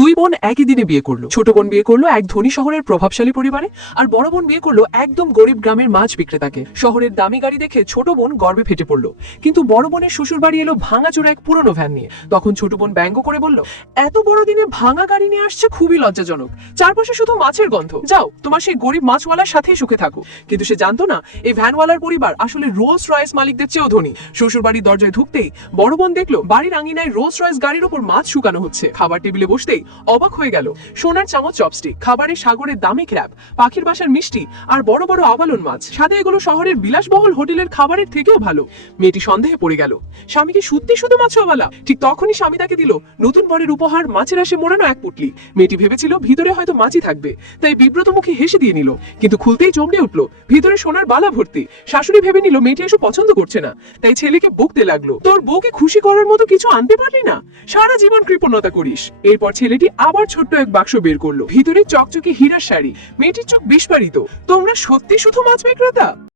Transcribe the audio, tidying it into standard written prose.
দুই বোন একই দিনে বিয়ে করলো। ছোট বোন বিয়ে করলো এক ধনী শহরের প্রভাবশালী পরিবারে, আর বড় বোন বিয়ে করলো একদম গরিব গ্রামের মাছ বিক্রেতাকে। শহরের দামি গাড়ি দেখে ছোট বোন গর্বে ফেটে পড়লো, কিন্তু বড় বোনের শ্বশুর বাড়ি এলো ভাঙাচোরা এক পুরনো ভ্যান নিয়ে। তখন ছোট বোন ব্যঙ্গ করে বলল, এত বড় দিনে ভাঙা গাড়ি নিয়ে আসছে, খুবই লজ্জাজনক। চারপাশে শুধু মাছের গন্ধ, যাও তোমার সেই গরিব মাছওয়ালার সাথেই সুখে থাকো। কিন্তু সে জানতো না, এই ভ্যানওয়ালার পরিবার আসলে রোলস রয়েস মালিকদের চেয়েও ধনী। শ্বশুর বাড়ির দরজায় ঢুকতেই বড় বোন দেখলো বাড়ির আঙিনায় রোলস রয়েস গাড়ির উপর মাছ শুকানো হচ্ছে। খাবার টেবিলে বসতেই অবাক হয়ে গেল, সোনার চামচ, চপস্টিক, খাবারের সাগরের দামি ক্র্যাব, পাখির বাসার মিষ্টি আর বড় বড় আবালন মাছ। সাথে এগুলো শহরের বিলাসবহুল হোটেলের খাবারের থেকেও ভালো। মেয়েটি সন্দেহে পড়ে গেল, স্বামীকে সত্যি শুধু মাছওয়ালা? ঠিক তখনই স্বামী তাকে দিল নতুন বরের উপহার, মাছের আশে মোড়ানো এক পুটলি। মেয়েটি ভেবেছিল ভিতরে হয়তো মাছই থাকবে, তাই বিব্রত মুখে হেসে দিয়ে নিল, কিন্তু খুলতেই চমকে উঠল, ভিতরে সোনার বালা ভর্তি। শাশুড়ি ভেবে নিল মেয়েটি এসব পছন্দ করছে না, তাই ছেলেকে বকতে লাগলো, তোর বউকে খুশি করার মতো কিছু আনতে পারলি না, সারা জীবন কৃপণতা করিস। এরপর ছেলেটি আবার ছোট্ট এক বাক্স বের করলো, ভিতরে চকচকে হীরার শাড়ি। মেয়েটির চোখ বিস্ফারিত, তোমরা সত্যি শুধু মাছ বিক্রেতা?